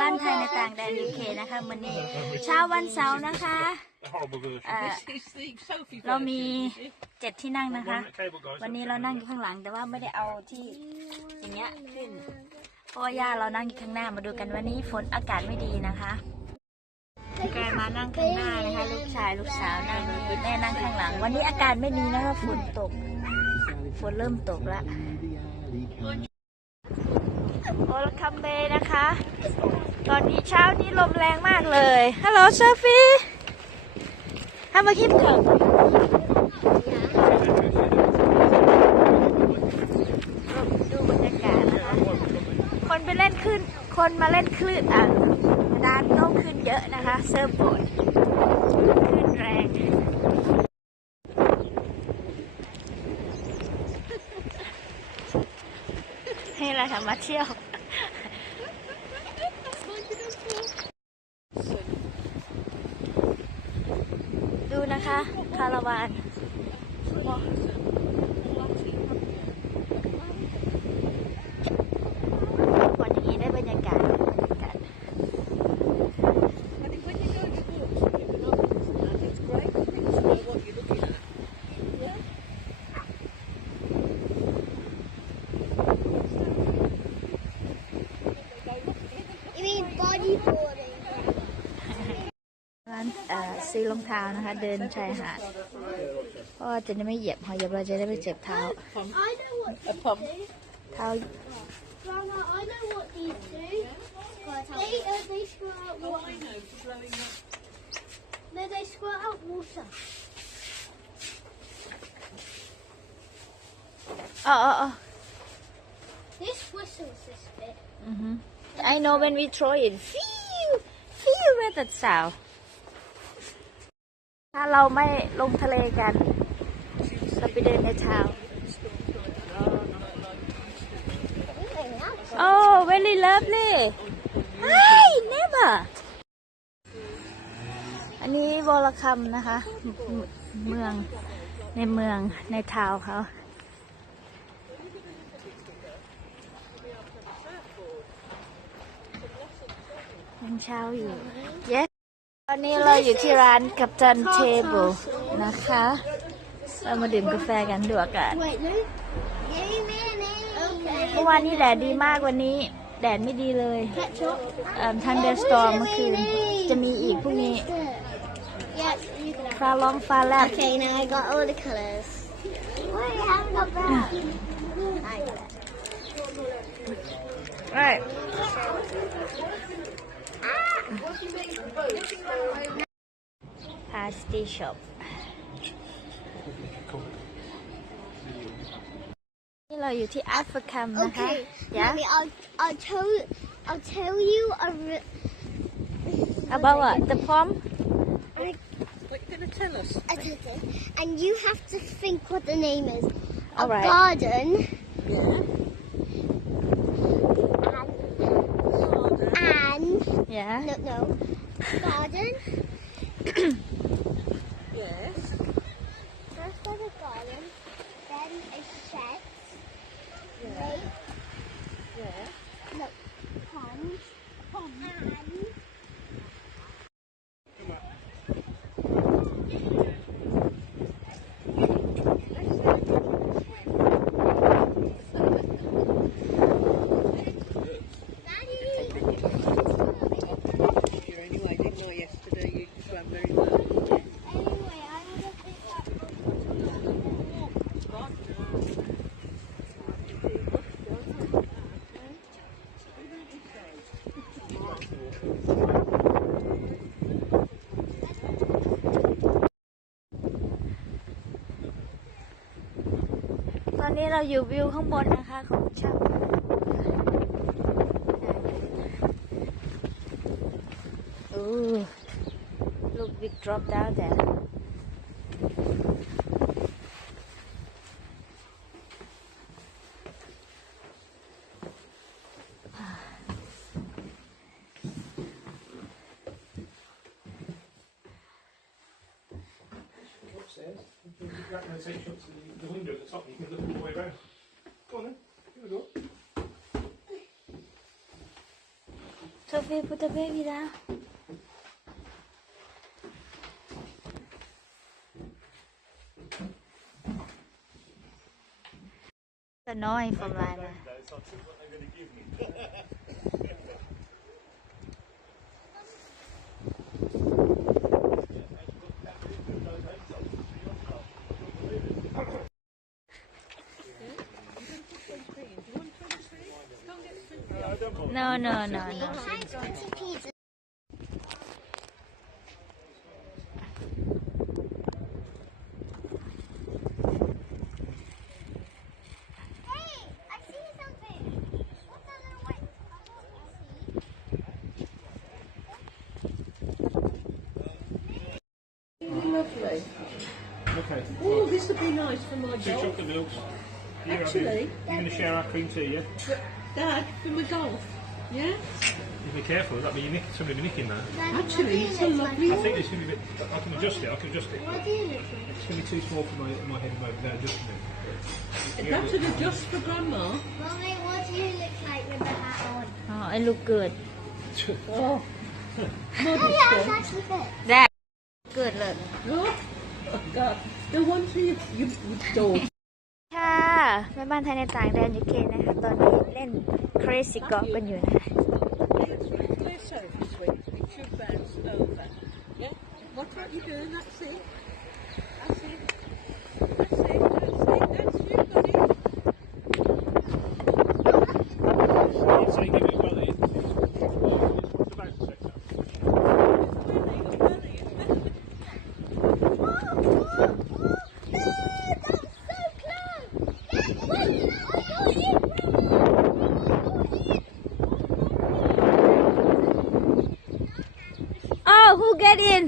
บ้านไทยในต่างแดน UK นะคะวันนี้เช้าวันเสาร์นะคะเรามี7ที่นั่งนะคะวันนี้เรานั่งอยู่ข้างหลังแต่ว่าไม่ได้เอาที่อย่างเงี้ยขึ้นเพราะว่าย่าเรานั่งอยู่ข้างหน้ามาดูกันวันนี้ฝนอากาศไม่ดีนะคะกายมานั่งข้างหน้านะคะลูกชายลูกสาวนั่งนี่แม่นั่งข้างหลังวันนี้อากาศไม่ดีนะคะฝนตกฝนเริ่มตกแล้วWoolacombe นะคะตอนนี้เช้านี้ลมแรงมากเลยฮัลโหลโซฟีทำมาคิดก่อนดูบรรยากาศนะคะคนไปเล่นขึ้นคนมาเล่นคลื่นน้ำต้องขึ้นเยอะนะคะเซิร์ฟบอร์ดขึ้นแรงให้เราทำมาเที่ยวดูนะคะคาราวานวันนี้ได้บรรยากาศกันซื้อรองเท้านะคะเดินชายหาดเพราะจะได้ไม่เหยียบหอยเหยียบเราจะได้ไม่เจ็บเท้าเท้าอ๋อ This whistles this bit. I know when we throw it feel where that sound ถ้าเราไม่ลงทะเลกันเราไปเดินในทาวน์ Oh very lovely Hi never อันนี้Woolacombeนะคะเมืองในทาวน์เขายังเช้าอยู่ Yes ตอนนี้เราอยู่ที่ร้านกัปตันเทเบิลนะคะเรามาดื่มกาแฟกันดูอากาศเมื่อวานนี้แดดดีมากวันนี้แดดไม่ดีเลยทันเดอร์สตอร์มเมื่อคืนจะมีอีกพรุ่งนี้ฟ้าร้องฟ้าแลบ Okay, now I got all the colours. Wait, I haven't got that. Right. Pasty shop. นี่เราอยู่ที่แอฟริกันนะคะ Okay, Yeah. Mommy, I'll tell you About what? The poem? What you're going to tell us? And you have to think what the name is. All right. Garden. Yeah. And Yeah. no. Garden. Yes. First there's a garden, then a shed. Lake. Yeah. No, pond. And Here anyway, didn't I yesterday? You swam very well. anyway, I would have picked up. ตอนนี้เราอยู่วิวข้างบนนะคะของช่างLook, we drop down there. Upstairs. You can take shots of the window at the top. You can look all the way around. Go on then. Here we go. Sophie, put the baby down. The noise from Lila. No. Mine's 20p. Hey, I see something. What's that little white? Lovely. Okay. Oh, this would be nice for my Two golf. chocolate milks. Here, Actually, you're going to share our cream tea, yeah? Dad, for my golf. Yeah? You be careful, that'll be somebody be nicking that. Actually, it's a lovely I think it's going to be a bit. I can adjust it. What do you look like? It's going to be too small for my head and my adjusting it. That would adjust for Grandma. Mommy, what do you look like with the hat on? Oh, I look good. Oh. Oh, yeah, it's actually fit. That good look. Oh, God. The one thing you don't. ค่ะแม่บ้านไทยในต่างแดนยูเคนะคะตอนนี้เล่น Crazy Golf กันอยู่นะคะ Clear surface, sweet. It should bounce over. Yeah? Watch what you're doing. That's it. That's it. That's it. That's you, buddy. So you give it a belly. What's the bounce sector? Oh, who get in?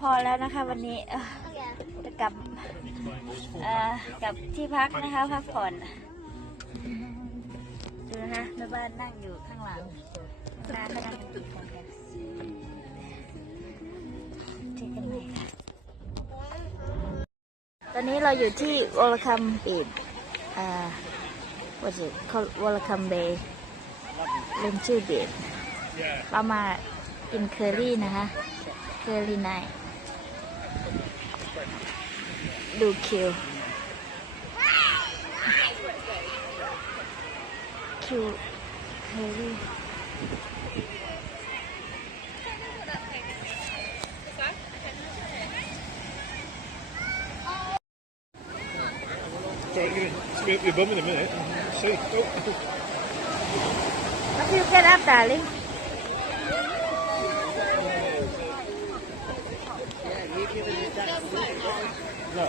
พอแล้วนะคะวันนี้จะกลับที่พักนะคะพักผ่อนดูนะคะแม่บ้านนั่งอยู่ข้างหลังน้าก็นั่งติดกันเจอกันใหม่ค่ะตอนนี้เราอยู่ที่วอลคัมบีชว่าจะวอลคัมเบย์ลืมชื่อบีชเรามากินเคอรี่นะคะเคอรี่ไนท์ดูคิวเคอรี่Scoop your bum in a minute. See. What you get up, darling? No.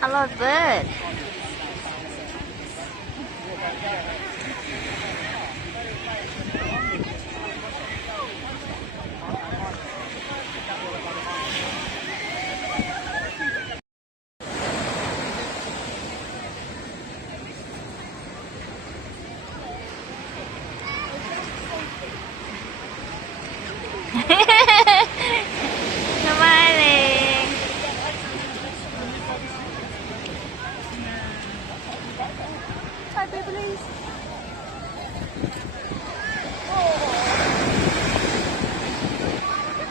I love bird. Smiling. Hi, baby, please.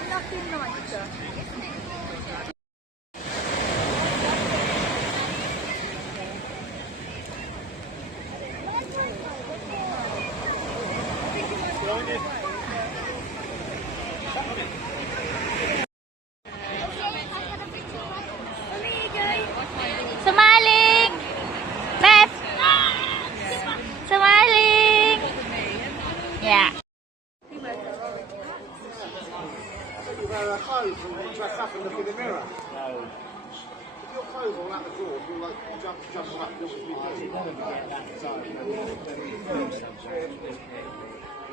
Nothing nicer. Smiling Beth Smiling Yeah You wear clothes and dress up and look in the mirror. No. If your clothes all out the door, you'll like jump up.